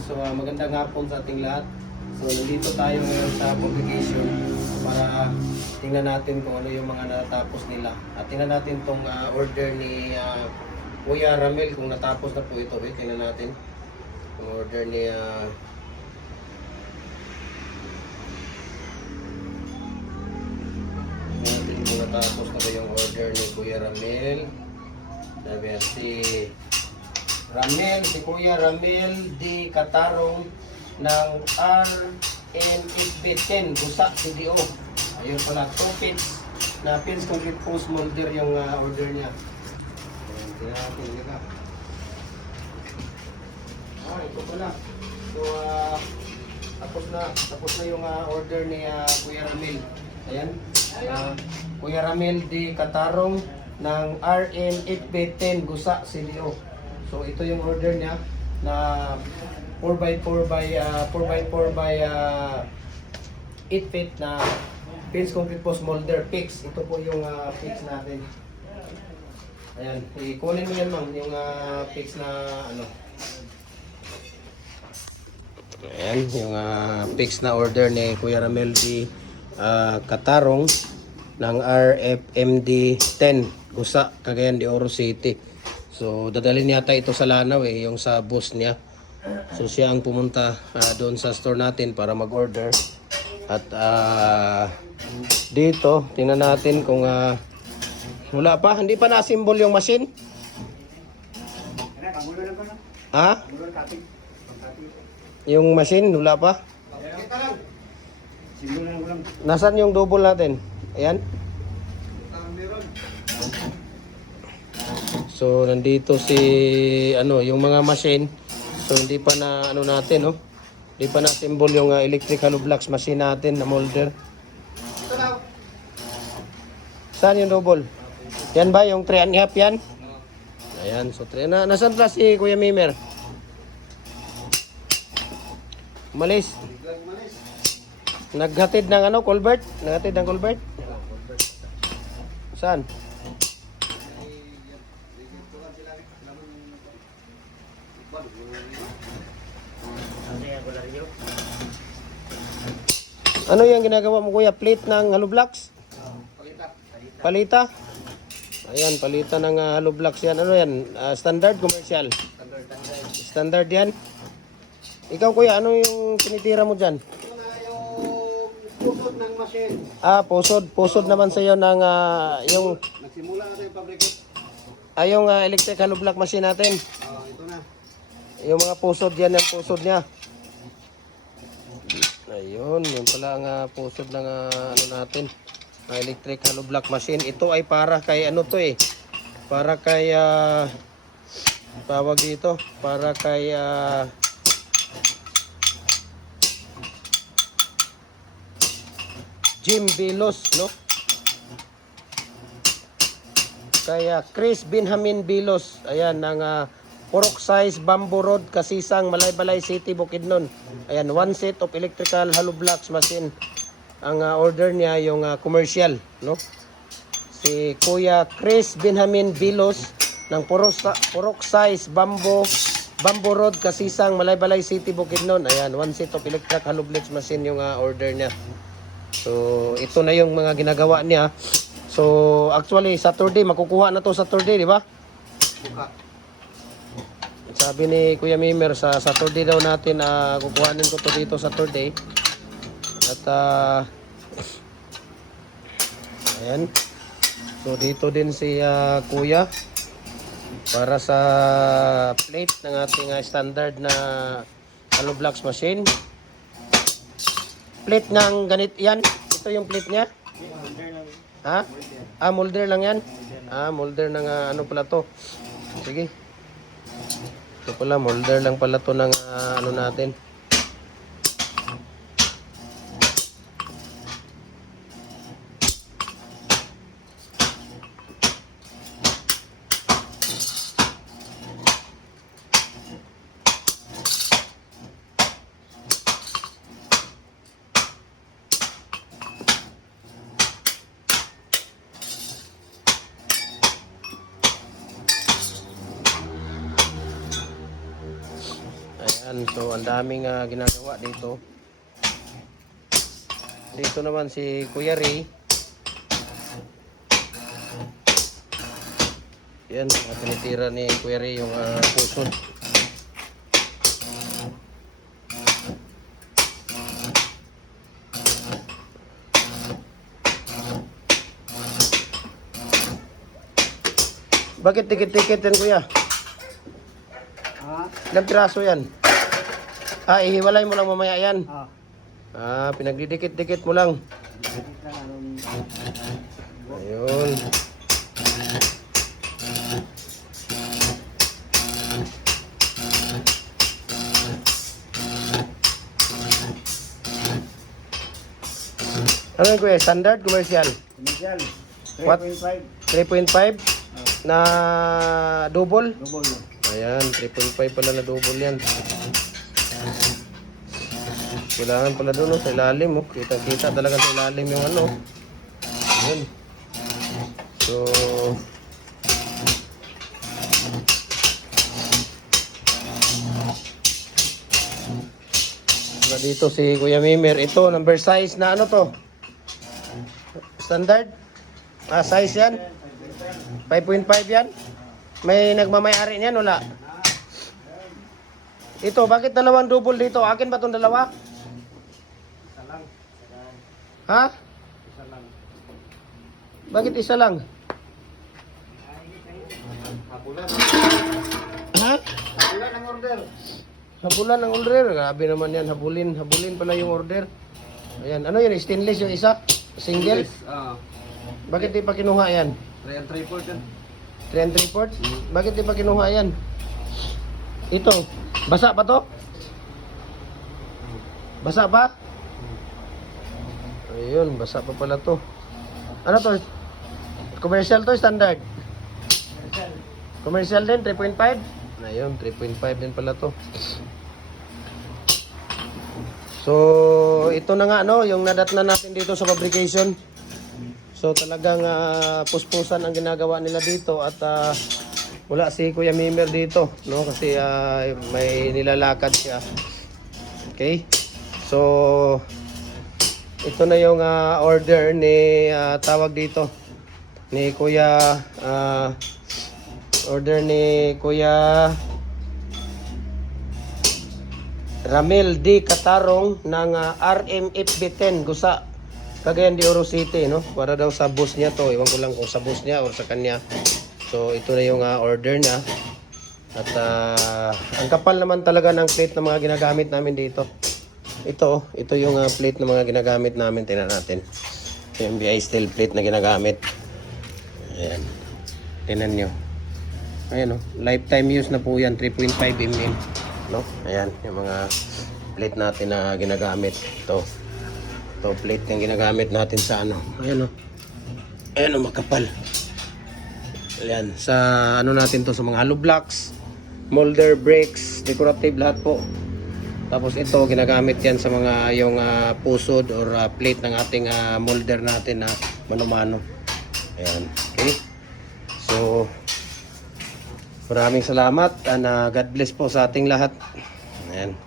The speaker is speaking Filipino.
So magandang hapon sa ating lahat. So nandito tayo ngayon sa publication para tingnan natin kung ano yung mga natapos nila. At tingnan natin tong order ni Kuya Ramel kung natapos na po ito. Tingnan natin yung order ni natin kung natapos na ba yung order ni Kuya Ramel. Sabi si Kuya Ramel D. Katarong ng RNFB10 Gusa CDO. Ayun pala, 2 pins na pins complete post molder yung order niya. Ayan, tingnan natin nila. Ito pala. So, tapos na yung order ni Kuya Ramel. Ayan. Kuya Ramel D. Katarong ng RNFB10 Gusa CDO. So ito yung order niya na 4x4 by 8 feet na pins complete post molder fix. Ito po yung fix natin. Ayan, ikunin mo yan ma'am, yung fix na ano. Ayan, yung fix na order ni Kuya Ramel D. Katarong ng RFMD 10 Gusa, Cagayan de Oro City. So dadalhin yata ito sa Lanao yung sa bus niya. So siya ang pumunta doon sa store natin para mag-order. At dito tingnan natin kung wala pa, hindi pa na-symbol yung machine. Ha? Yung machine wala pa? Nasaan yung double natin? Ayan. So nandito si yung mga machine. So hindi pa na natin, no. Hindi pa na symbol yung electric hollow blocks machine natin na molder. Saan yung double? Yan ba yung 3.5 yan? Ayan, so 3 na. Nasaan pa si Kuya Mimer? Umalis. Naghatid ng culvert? Naghatid ng culvert? Saan? Ano yung ginagawa mo kuya? Plate ng hollow blocks? Palita? Ayan, palita ng hollow blocks yan. Ano yan? Standard, commercial? Standard yan? Ikaw kuya, ano yung tinitira mo dyan? Pusod ng machine. Pusod. Pusod naman sa iyo ng yung Nagsimula na yung pabriko. yung electric hollow block machine natin. Ito na. Yung mga pusod yan, yung pusod niya. Ayun, yun pala ang pusod ng natin. Ang electric hollow block machine. Ito ay para kay para kay tawag dito, para kay Jim Bilos, no? Kaya Chris Benjamin Bilos, ayan, ng Purok Size Bamboo Road, Kasisang, Malaybalay City, Bukidnon. Ayan, 1 set of electrical hollow blocks machine. Ang order niya yung commercial, no? Si Kuya Chris Benjamin Bilos ng Purok Size Bamboo Road, Kasisang, Malaybalay City, Bukidnon. Ayan, 1 set of electrical hollow blocks machine yung order niya. So, ito na yung mga ginagawa niya. So, actually, Saturday, makukuha na to Saturday, di ba? Sabi ni Kuya Mimer, sa Saturday daw natin, kukuhanin ko to dito Saturday. At, ayan. So, dito din si Kuya para sa plate ng ating standard na hollow blocks machine. Plate ng ganit yan. Ito yung plate niya. Ha? Molder lang yan. Molder ng pala to. Sige. Ito pala, molder lang pala to ng natin. Ayan, so ang daming ginagawa dito. Dito naman si Kuya Ray. Yan, tinitira ni Kuya Ray yung pusod. Bakit tikit-tikit yan, Kuya? Ha? Ilang piraso yan? Ihiwalay mo lang mamaya yan. Ah. Pinagdidikit-dikit mo lang. Ayun. Ano yun, Kuya? Standard? Commercial? Commercial. What? 3.5. 3.5 na double? Double. Ayan, 3.5 pala na double yan. Kailangan pala doon, sa ilalim. Kita-kita talaga sa ilalim yung ano. Ayan. So, dito si Kuya Mimer. Ito, number size na ano to? Standard? Size yan? 5.5 yan? May nagmamayari niyan, wala? Ito, bakit dalawang double dito? Akin ba itong dalawa? Isa lang. Ha? Isa lang. Bakit isa lang? Habulan. Ha? Habulan ang order. Habulan ang order. Grabe naman yan. Habulin pala yung order. Ayan. Ano yun? Stainless yung isa? Single? Bakit di pa kinuha yan? 3 and 3/4 yan. 3 and 3/4? Bakit di pa kinuha yan? Ito. Basa pa to? Basa pa? Ayun. Basa pa pala to. Ano to? Commercial to? Standard? Commercial din? 3.5? Ayun. 3.5 din pala to. So, ito na nga no, yung nadatnan natin dito sa fabrication. So, talagang puspusan ang ginagawa nila dito at wala si Kuya Mimer dito, no? Kasi may nilalakad siya. Okay? So, ito na yung order ni tawag dito ni Kuya order ni Kuya Ramil D. Katarong ng RMFB10 Gusa, Cagayan de Oro City, no? Para daw sa bus niya to. Iwan ko lang kung sa bus niya or sa kanya. So, ito na yung order niya. At ang kapal naman talaga ng plate na mga ginagamit namin dito. Ito yung plate na mga ginagamit namin. Tingnan natin. Yung MBI steel plate na ginagamit. Ayan. Tingnan nyo. Ayan, no? Lifetime use na po yan. 3.5 mm. No? Ayan, yung mga plate natin na ginagamit. Ito plate yung ginagamit natin sa ano. Ayan, no? Ayan, no? Makapal. Ayan, sa ano natin to, sa mga hollow blocks, molder, bricks, decorative, lahat po. Tapos ito, ginagamit yan sa mga yung pusod or plate ng ating molder natin na mano-mano. Ayan, okay? So, maraming salamat and God bless po sa ating lahat. Ayan.